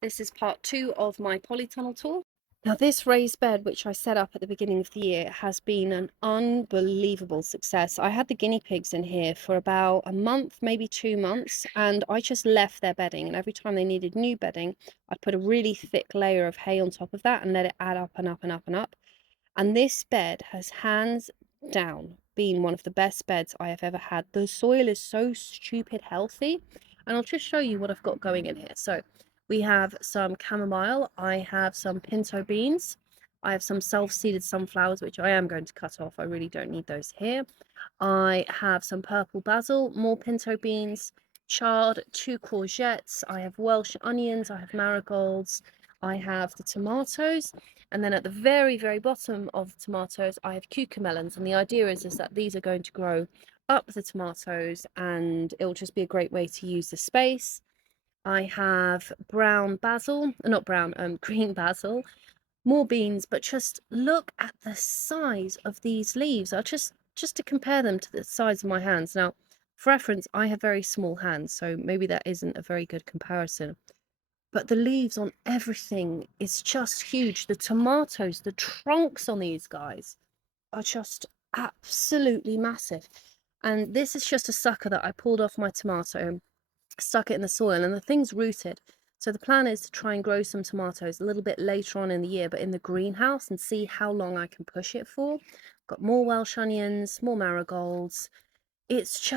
This is part 2 of my polytunnel tour. Now, this raised bed, which I set up at the beginning of the year, has been an unbelievable success. I had the guinea pigs in here for about a month, maybe 2 months, and I just left their bedding. And every time they needed new bedding, I'd put a really thick layer of hay on top of that and let it add up and up and up and up. And this bed has hands down been one of the best beds I have ever had. The soil is so stupid healthy. And I'll just show you what I've got going in here. So we have some chamomile. I have some pinto beans. I have some self-seeded sunflowers, which I am going to cut off. I really don't need those here. I have some purple basil, more pinto beans, chard, 2 courgettes. I have Welsh onions. I have marigolds. I have the tomatoes. And then at the very, very bottom of the tomatoes, I have cucamelons. And the idea is that these are going to grow up the tomatoes and it'll just be a great way to use the space. I have brown basil, not brown, green basil, more beans, but just look at the size of these leaves. I'll just to compare them to the size of my hands. Now, for reference, I have very small hands, so maybe that isn't a very good comparison. But the leaves on everything is just huge. The tomatoes, the trunks on these guys are just absolutely massive. And this is just a sucker that I pulled off my tomato, stuck it in the soil, and the thing's rooted. So the plan is to try and grow some tomatoes a little bit later on in the year, but in the greenhouse, and see how long I can push it for. Got more Welsh onions, more marigolds. It's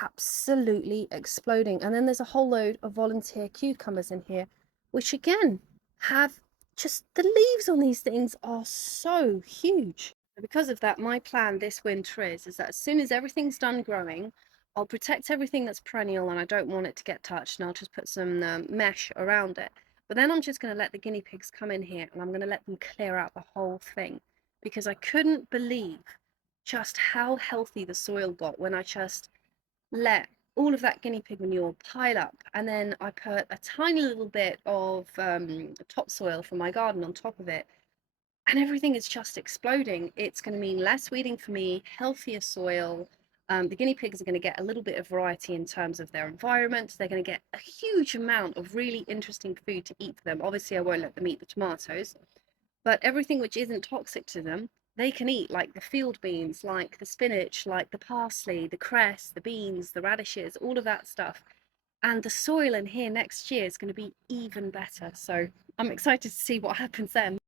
absolutely exploding. And then there's a whole load of volunteer cucumbers in here, which again have just, the leaves on these things are so huge. Because of that, my plan this winter is that as soon as everything's done growing, I'll protect everything that's perennial and I don't want it to get touched, and I'll just put some mesh around it. But then I'm just going to let the guinea pigs come in here and I'm going to let them clear out the whole thing, because I couldn't believe just how healthy the soil got when I just let all of that guinea pig manure pile up, and then I put a tiny little bit of topsoil from my garden on top of it, and everything is just exploding. It's going to mean less weeding for me, healthier soil. The guinea pigs are going to get a little bit of variety in terms of their environment. They're going to get a huge amount of really interesting food to eat for them. Obviously, I won't let them eat the tomatoes, but everything which isn't toxic to them, they can eat, like the field beans, like the spinach, like the parsley, the cress, the beans, the radishes, all of that stuff. And the soil in here next year is going to be even better. So I'm excited to see what happens then.